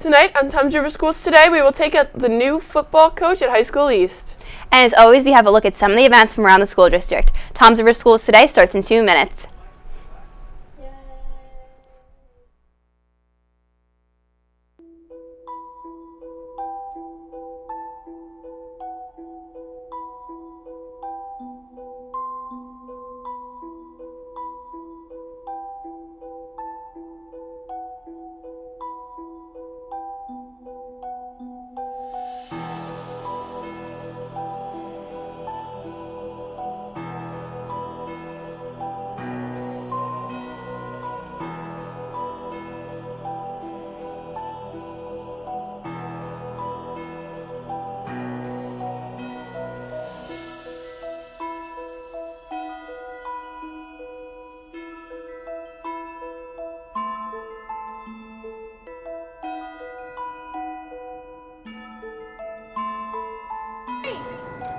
Tonight on Toms River Schools Today, we will take out the new football coach at High School East. And as always, we have a look at some of the events from around the school district. Toms River Schools Today starts in 2 minutes.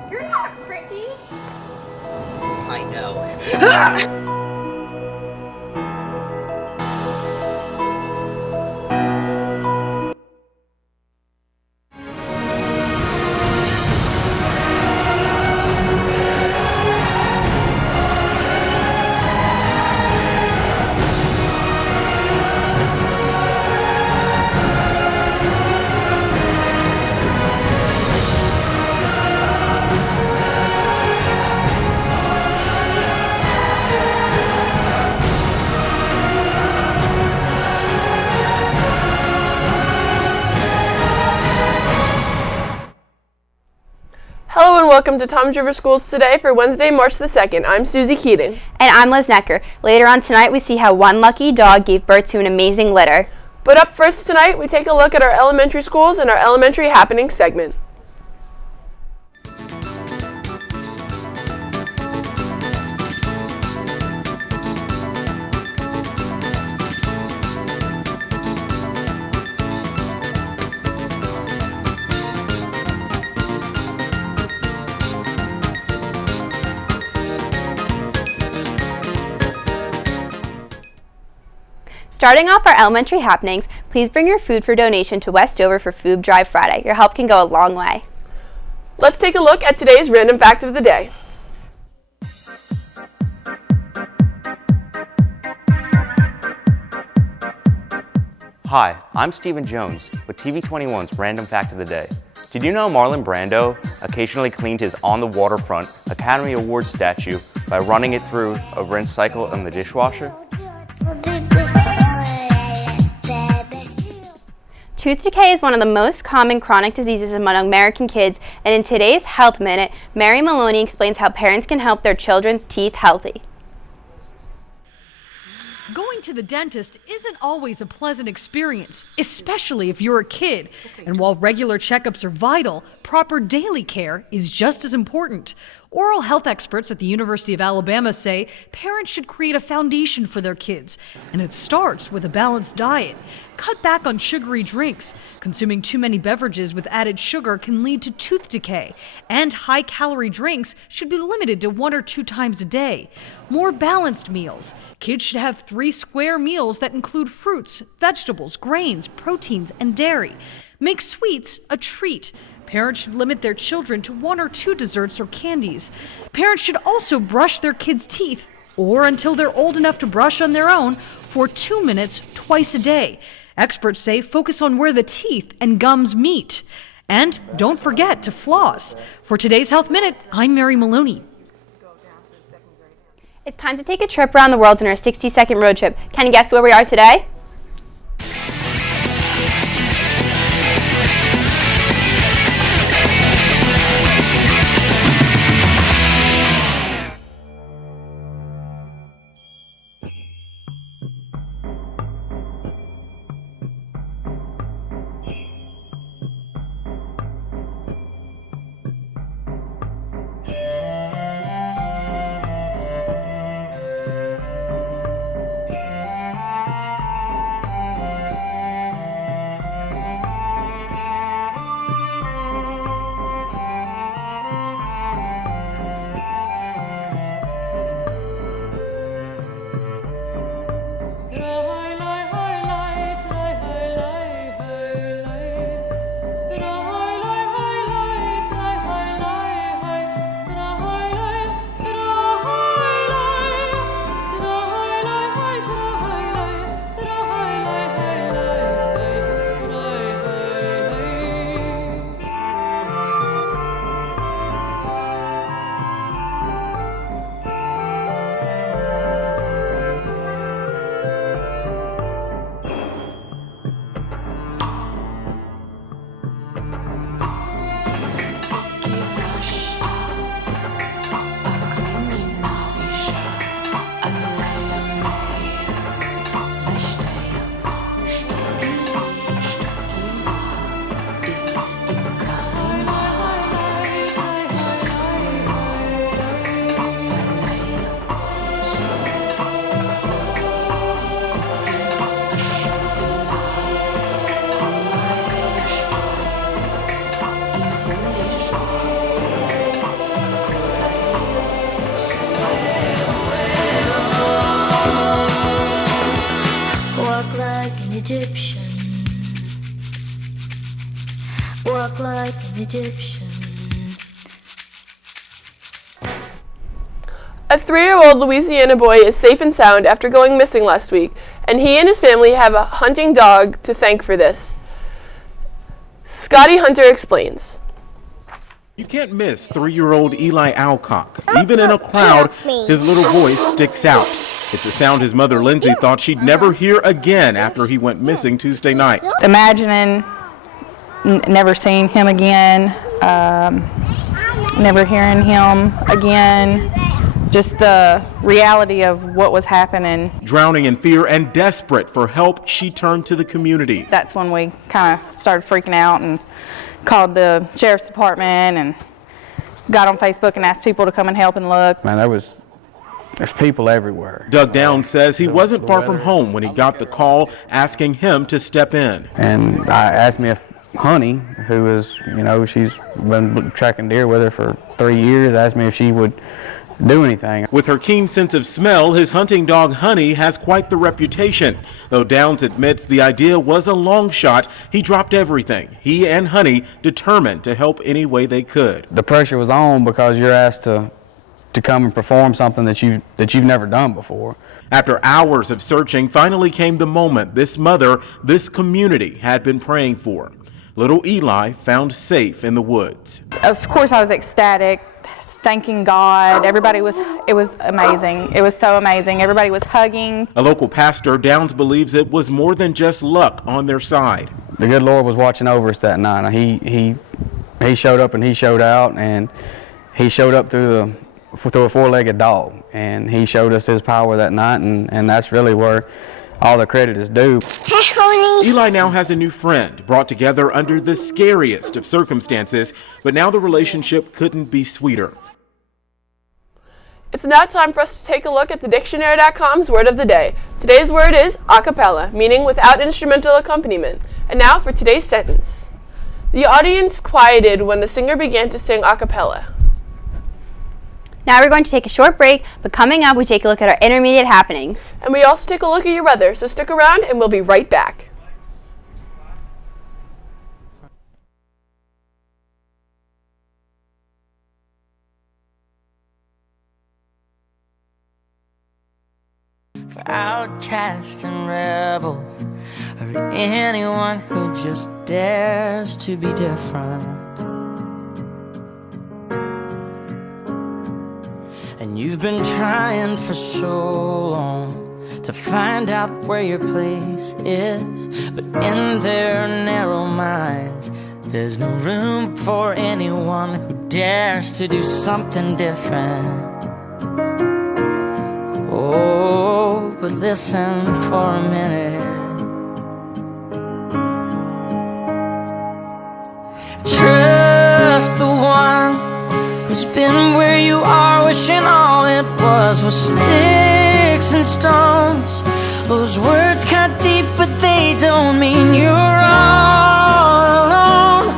You're not Cricky. I know. Hello and welcome to Toms River Schools Today for Wednesday, March the 2nd. I'm Susie Keating. And I'm Liz Necker. Later on tonight, we see how one lucky dog gave birth to an amazing litter. But up first tonight, we take a look at our elementary schools and our elementary happenings segment. Starting off our elementary happenings, please bring your food for donation to Westover for Food Drive Friday. Your help can go a long way. Let's take a look at today's random fact of the day. Hi, I'm Stephen Jones with TV21's Random Fact of the Day. Did you know Marlon Brando occasionally cleaned his On the Waterfront Academy Award statue by running it through a rinse cycle in the dishwasher? Tooth decay is one of the most common chronic diseases among American kids, and in today's Health Minute, Mary Maloney explains how parents can help their children's teeth healthy. Going to the dentist isn't always a pleasant experience, especially if you're a kid. And while regular checkups are vital, proper daily care is just as important. Oral health experts at the University of Alabama say parents should create a foundation for their kids, and it starts with a balanced diet. Cut back on sugary drinks. Consuming too many beverages with added sugar can lead to tooth decay, and high-calorie drinks should be limited to 1 or 2 times a day. More balanced meals. Kids should have 3 square meals that include fruits, vegetables, grains, proteins, and dairy. Make sweets a treat. Parents should limit their children to 1 or 2 desserts or candies. Parents should also brush their kids' teeth, or until they're old enough to brush on their own, for 2 minutes twice a day. Experts say focus on where the teeth and gums meet. And don't forget to floss. For today's Health Minute, I'm Mary Maloney. It's time to take a trip around the world in our 60-second road trip. Can you guess where we are today? Egyptian. A 3-year-old Louisiana boy is safe and sound after going missing last week, and he and his family have a hunting dog to thank for this. Scotty Hunter explains. You can't miss 3-year-old Eli Alcock. Even in a crowd, his little voice sticks out. It's a sound his mother Lindsay thought she'd never hear again after he went missing Tuesday night. Imagining never seeing him again, never hearing him again, just the reality of what was happening. Drowning in fear and desperate for help, she turned to the community. That's when we kind of started freaking out and called the sheriff's department and got on Facebook and asked people to come and help and look. Man, there's people everywhere. Doug Downs says he wasn't far from home when he got the call asking him to step in. And I asked me if Honey, who is, she's been tracking deer with her for 3 years, asked me if she would do anything. With her keen sense of smell, his hunting dog Honey has quite the reputation. Though Downs admits the idea was a long shot, he dropped everything. He and Honey determined to help any way they could. The pressure was on because you're asked to come and perform something that you've never done before. After hours of searching, finally came the moment this mother, this community had been praying for. Little Eli found safe in the woods. Of course I was ecstatic, thanking God. It was amazing. It was so amazing. Everybody was hugging. A local pastor, Downs believes it was more than just luck on their side. The good Lord was watching over us that night. He showed up and he showed out, and he showed up through a four-legged dog, and he showed us his power that night, and that's really where all the credit is due. Eli now has a new friend, brought together under the scariest of circumstances, but now the relationship couldn't be sweeter. It's now time for us to take a look at the dictionary.com's word of the day. Today's word is a cappella, meaning without instrumental accompaniment. And now for today's sentence. The audience quieted when the singer began to sing a cappella. Now we're going to take a short break, but coming up we take a look at our intermediate happenings. And we also take a look at your weather, so stick around and we'll be right back. For outcasts and rebels, or anyone who just dares to be different. And you've been trying for so long to find out where your place is, but in their narrow minds there's no room for anyone who dares to do something different. Oh, but listen for a minute. Trust the one who's been where you are, wishing all it was sticks and stones. Those words cut deep, but they don't mean you're all alone,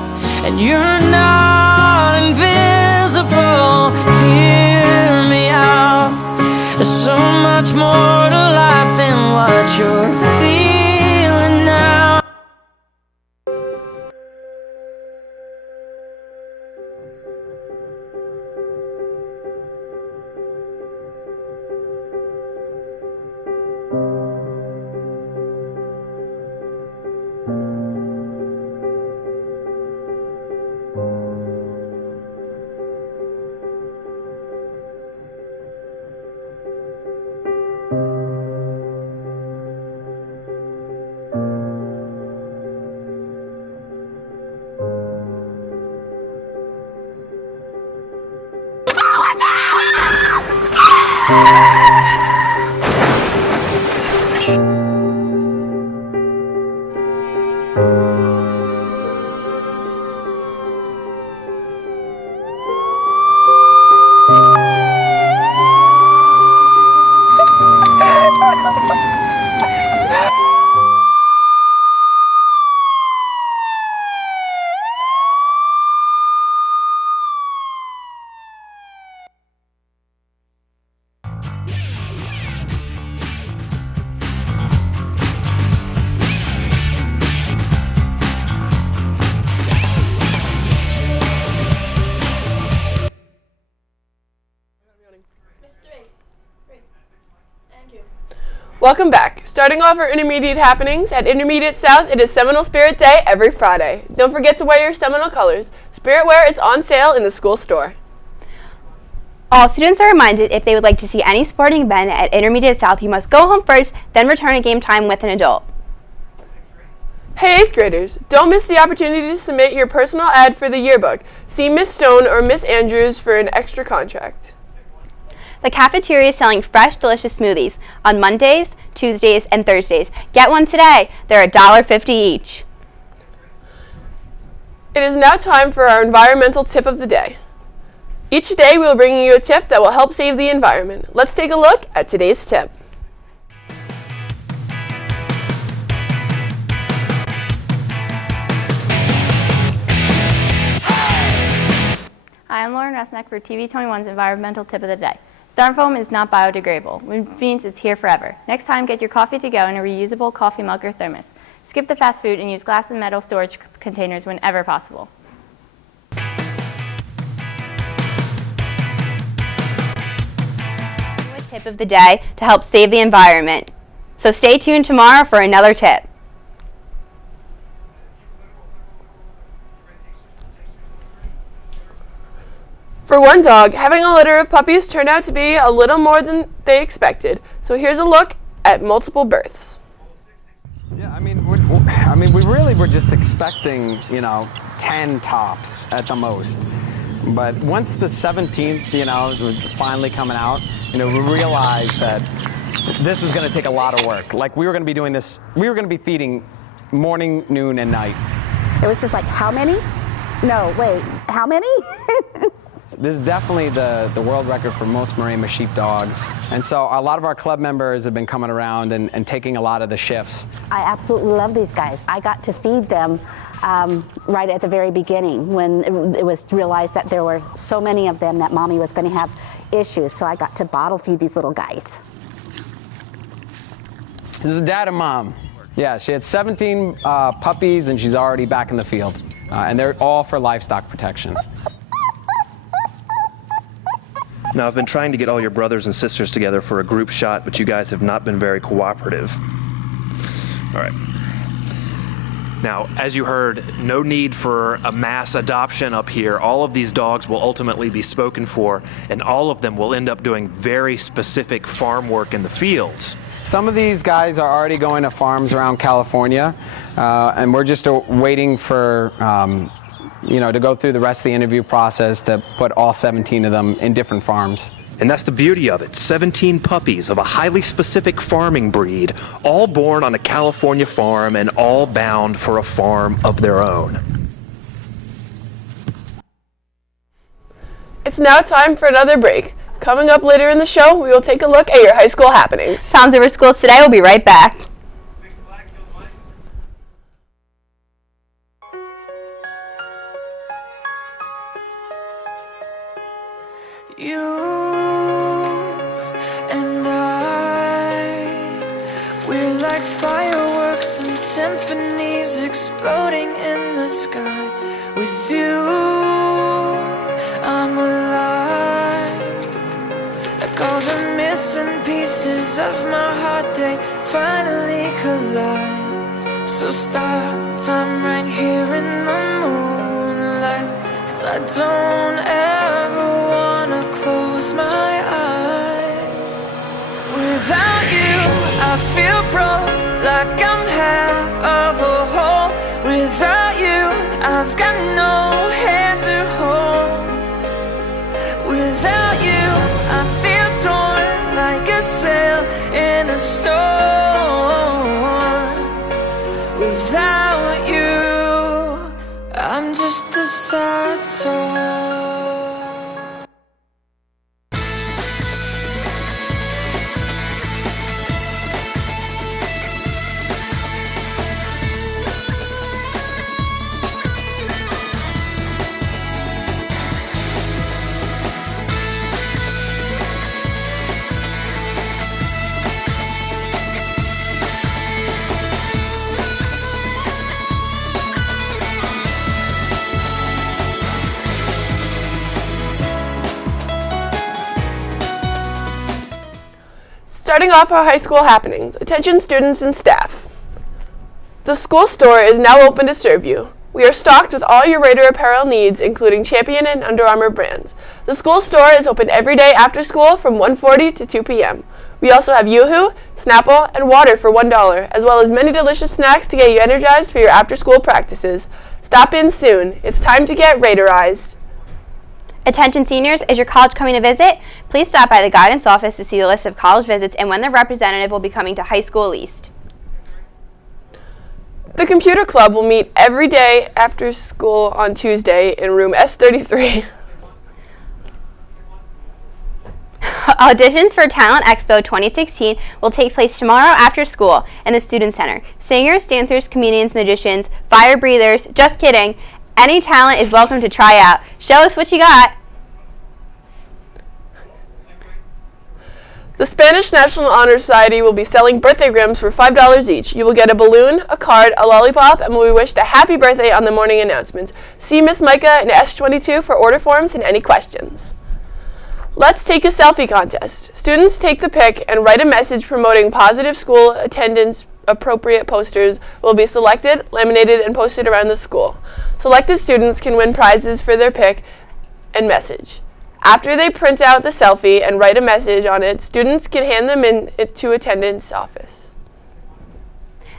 and you're not invisible. Hear me out. There's so much more to life than what you're feeling now. Welcome back. Starting off our intermediate happenings, at Intermediate South, it is Seminole Spirit Day every Friday. Don't forget to wear your Seminole colors. Spirit wear is on sale in the school store. All students are reminded if they would like to see any sporting event at Intermediate South, you must go home first, then return at game time with an adult. Hey 8th graders, don't miss the opportunity to submit your personal ad for the yearbook. See Miss Stone or Miss Andrews for an extra contract. The cafeteria is selling fresh, delicious smoothies on Mondays, Tuesdays, and Thursdays. Get one today. They're $1.50 each. It is now time for our environmental tip of the day. Each day we will bring you a tip that will help save the environment. Let's take a look at today's tip. Hi, I'm Lauren Resnick for TV21's Environmental Tip of the Day. Styrofoam is not biodegradable, which means it's here forever. Next time, get your coffee to go in a reusable coffee mug or thermos. Skip the fast food and use glass and metal storage containers whenever possible. Tip of the day to help save the environment. So stay tuned tomorrow for another tip. For one dog, having a litter of puppies turned out to be a little more than they expected. So here's a look at multiple births. Yeah, I mean, we really were just expecting, 10 tops at the most. But once the 17th, was finally coming out, we realized that this was going to take a lot of work. Like, we were going to be doing this, we were going to be feeding morning, noon, and night. It was just like, how many? No, wait, how many? This is definitely the world record for most Maremma sheepdogs. And so a lot of our club members have been coming around and taking a lot of the shifts. I absolutely love these guys. I got to feed them right at the very beginning when it was realized that there were so many of them that Mommy was going to have issues. So I got to bottle feed these little guys. This is Dad and Mom. Yeah, she had 17 puppies and she's already back in the field. And they're all for livestock protection. Now, I've been trying to get all your brothers and sisters together for a group shot, but you guys have not been very cooperative. All right. Now, as you heard, no need for a mass adoption up here. All of these dogs will ultimately be spoken for, and all of them will end up doing very specific farm work in the fields. Some of these guys are already going to farms around California, and we're just waiting for to go through the rest of the interview process to put all 17 of them in different farms. And that's the beauty of it. 17 puppies of a highly specific farming breed, all born on a California farm and all bound for a farm of their own. It's now time for another break. Coming up later in the show, we will take a look at your high school happenings. Sounds Over Schools Today. We'll be right back. You and I, we're like fireworks and symphonies exploding in the sky. With you, I'm alive. Like all the missing pieces of my heart, they finally collide. So stop time right here in the moonlight, 'cause I don't ever wanna close my eyes. Without you, I feel broke, like I'm half of a whole. Without you, I've got no hand to hold. Without you, I feel torn like a sail in a storm. Without you, I'm just a sad soul. Starting off our high school happenings, attention students and staff. The school store is now open to serve you. We are stocked with all your Raider apparel needs, including Champion and Under Armour brands. The school store is open every day after school from 1:40 to 2 p.m. We also have Yoo-Hoo, Snapple, and water for $1, as well as many delicious snacks to get you energized for your after-school practices. Stop in soon. It's time to get Raiderized. Attention seniors, is your college coming to visit? Please stop by the guidance office to see the list of college visits and when their representative will be coming to high school east. The computer club will meet every day after school on Tuesday in room S33. Auditions for Talent Expo 2016 will take place tomorrow after school in the Student Center. Singers, dancers, comedians, magicians, fire breathers, just kidding. Any talent is welcome to try out. Show us what you got. The Spanish National Honor Society will be selling birthday grams for $5 each. You will get a balloon, a card, a lollipop, and will be wished a happy birthday on the morning announcements. See Miss Micah in S22 for order forms and any questions. Let's take a selfie contest. Students take the pic and write a message promoting positive school attendance. Appropriate posters will be selected, laminated, and posted around the school. Selected students can win prizes for their pic and message. After they print out the selfie and write a message on it, students can hand them in to attendance office.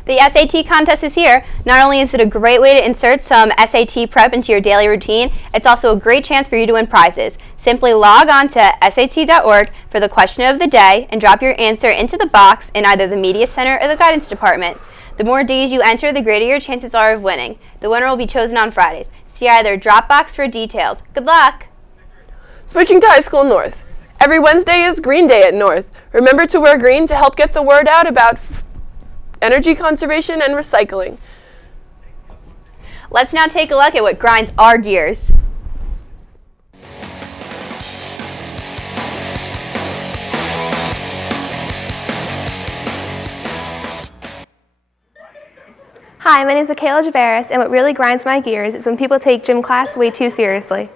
The SAT contest is here. Not only is it a great way to insert some SAT prep into your daily routine, it's also a great chance for you to win prizes. Simply log on to SAT.org for the question of the day and drop your answer into the box in either the Media Center or the Guidance Department. The more days you enter, the greater your chances are of winning. The winner will be chosen on Fridays. See either Dropbox for details. Good luck! Switching to High School North. Every Wednesday is Green Day at North. Remember to wear green to help get the word out about energy conservation and recycling. Let's now take a look at what grinds our gears. Hi, my name is Michaela Javaris, and what really grinds my gears is when people take gym class way too seriously.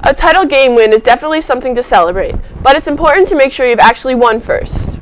A title game win is definitely something to celebrate, but it's important to make sure you've actually won first.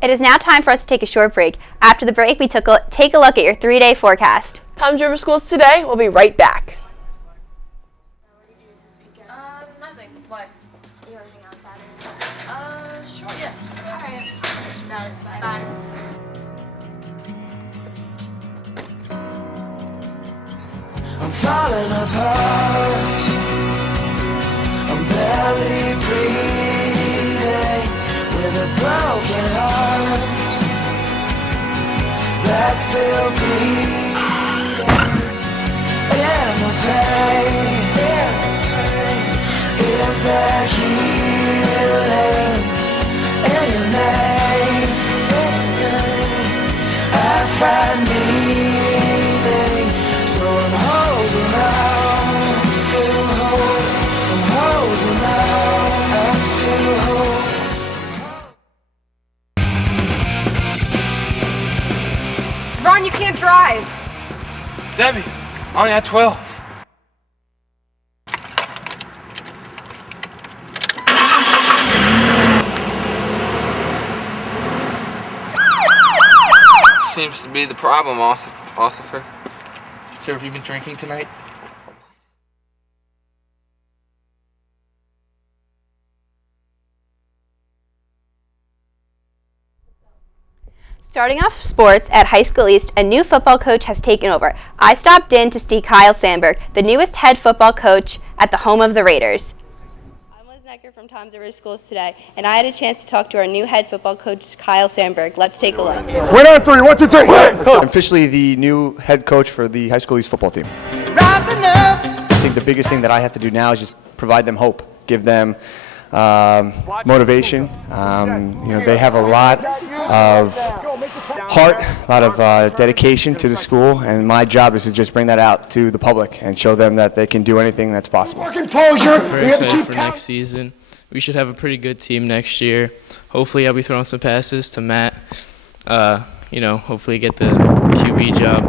It is now time for us to take a short break. After the break, we take a look at your 3-day forecast. Tom's River Schools today. We'll be right back. Nothing. What? You have anything on Saturday? Sure, yeah. Alright. Got it. Bye. I'm falling apart. I'm barely breathing with a broken heart that's still beating. And the pain is there healing in your name. I find meaning, so I'm holding on, still hold. I'm holding on, I still hold. Ron, you can't drive. Debbie, only at 12. Seems to be the problem, Ossifer. Sir, have you been drinking tonight? Starting off sports at High School East, a new football coach has taken over. I stopped in to see Kyle Sandberg, the newest head football coach at the home of the Raiders. I'm Liz Necker from Tom's River Schools today, and I had a chance to talk to our new head football coach, Kyle Sandberg. Let's take a look. Win on three, 1, 2, 3. I'm officially the new head coach for the High School East football team. I think the biggest thing that I have to do now is just provide them hope, give them motivation. They have a lot of heart, a lot of dedication to the school, and my job is to just bring that out to the public and show them that they can do anything that's possible. Very excited for next season. We should have a pretty good team next year. Hopefully I'll be throwing some passes to Matt. Hopefully get the QB job,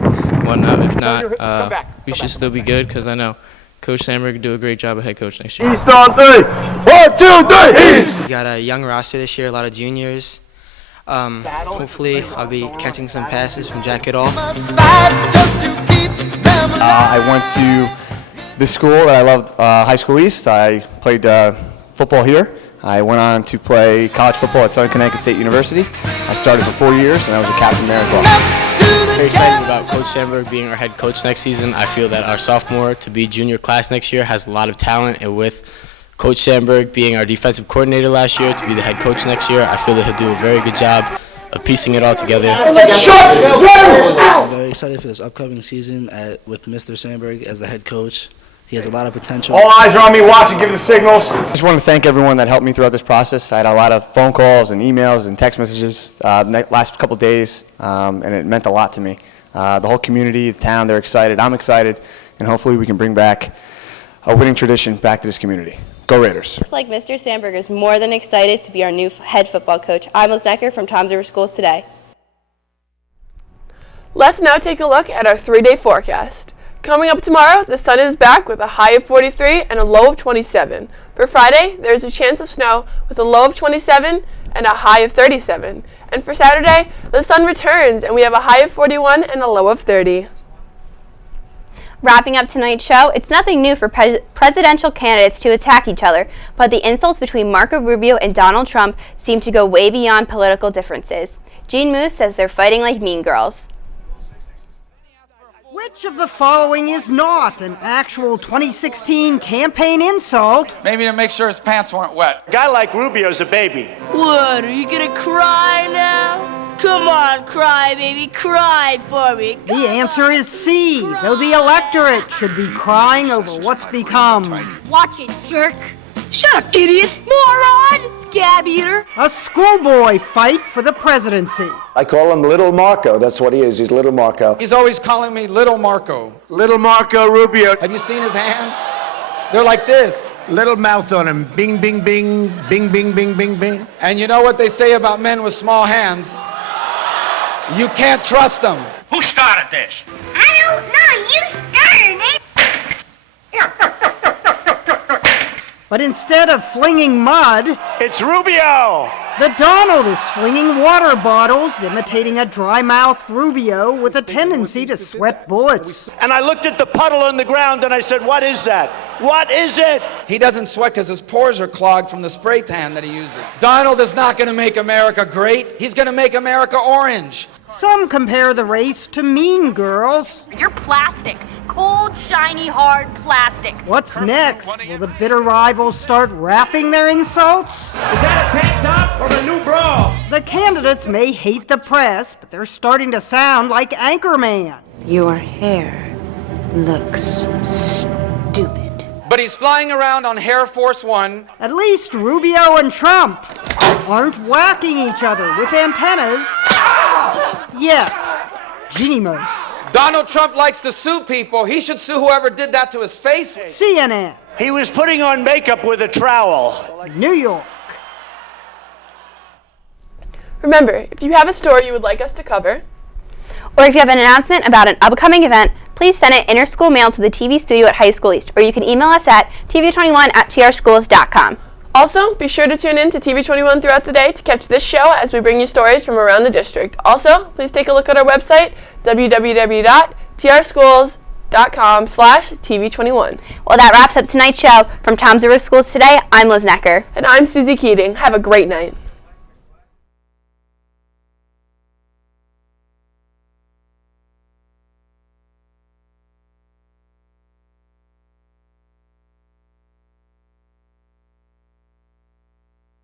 whatnot. If not, we should still be good because I know Coach Sandberg will do a great job of head coach next year. East on 3, 1, 2, 3, East! We got a young roster this year, a lot of juniors. Hopefully I'll be catching some passes from Jack Goodall. I went to the school that I loved, High School East. I played football here. I went on to play college football at Southern Connecticut State University. I started for 4 years, and I was a captain there as well. Very excited about Coach Sandberg being our head coach next season. I feel that our sophomore to be junior class next year has a lot of talent, and with Coach Sandberg being our defensive coordinator last year to be the head coach next year, I feel that he'll do a very good job of piecing it all together. I'm very excited for this upcoming season with Mr. Sandberg as the head coach. He has a lot of potential. All eyes are on me watching, give the signals. I just want to thank everyone that helped me throughout this process. I had a lot of phone calls and emails and text messages last couple days, and it meant a lot to me. The whole community, the town, they're excited. I'm excited, and hopefully we can bring back a winning tradition back to this community. Go Raiders. Looks like Mr. Sandberg is more than excited to be our new head football coach. I'm Liz Necker from Tom's River Schools today. Let's now take a look at our 3-day forecast. Coming up tomorrow, the sun is back with a high of 43 and a low of 27. For Friday, there's a chance of snow with a low of 27 and a high of 37. And for Saturday, the sun returns and we have a high of 41 and a low of 30. Wrapping up tonight's show, it's nothing new for presidential candidates to attack each other, but the insults between Marco Rubio and Donald Trump seem to go way beyond political differences. Jean Moose says they're fighting like mean girls. Which of the following is not an actual 2016 campaign insult? Maybe to make sure his pants weren't wet. A guy like Rubio's a baby. What, are you gonna cry now? Come on, cry, baby, cry for me. The answer is C, though the electorate should be crying over what's become. Watch it, jerk. Shut up, idiot, moron, scab eater. A schoolboy fight for the presidency. I call him Little Marco. That's what he is. He's Little Marco. He's always calling me Little Marco. Little Marco Rubio. Have you seen his hands? They're like this. Little mouth on him. Bing, bing, bing. Bing, bing, bing, bing, bing. And you know what they say about men with small hands? You can't trust them. Who started this? I don't know, you started it. But instead of flinging mud, it's Rubio! The Donald is flinging water bottles, imitating a dry-mouthed Rubio with a tendency to sweat bullets. And I looked at the puddle on the ground and I said, what is that? What is it? He doesn't sweat because his pores are clogged from the spray tan that he uses. Donald is not going to make America great. He's going to make America orange. Some compare the race to Mean Girls. You're plastic. Cold, shiny, hard plastic. What's next? Will the bitter rivals start rapping their insults? Is that a tank top or a new bra? The candidates may hate the press, but they're starting to sound like Anchorman. Your hair looks stupid. But he's flying around on Air Force One. At least Rubio and Trump aren't whacking each other with antennas yet. Jeannie Moose. Donald Trump likes to sue people. He should sue whoever did that to his face. CNN. He was putting on makeup with a trowel. New York. Remember, if you have a story you would like us to cover, or if you have an announcement about an upcoming event, please send it interschool mail to the TV studio at High School East, or you can email us at tv21@trschools.com. Also, be sure to tune in to TV21 throughout the day to catch this show as we bring you stories from around the district. Also, please take a look at our website, www.trschools.com/TV21. Well, that wraps up tonight's show. From Tom's River Schools today, I'm Liz Necker. And I'm Susie Keating. Have a great night.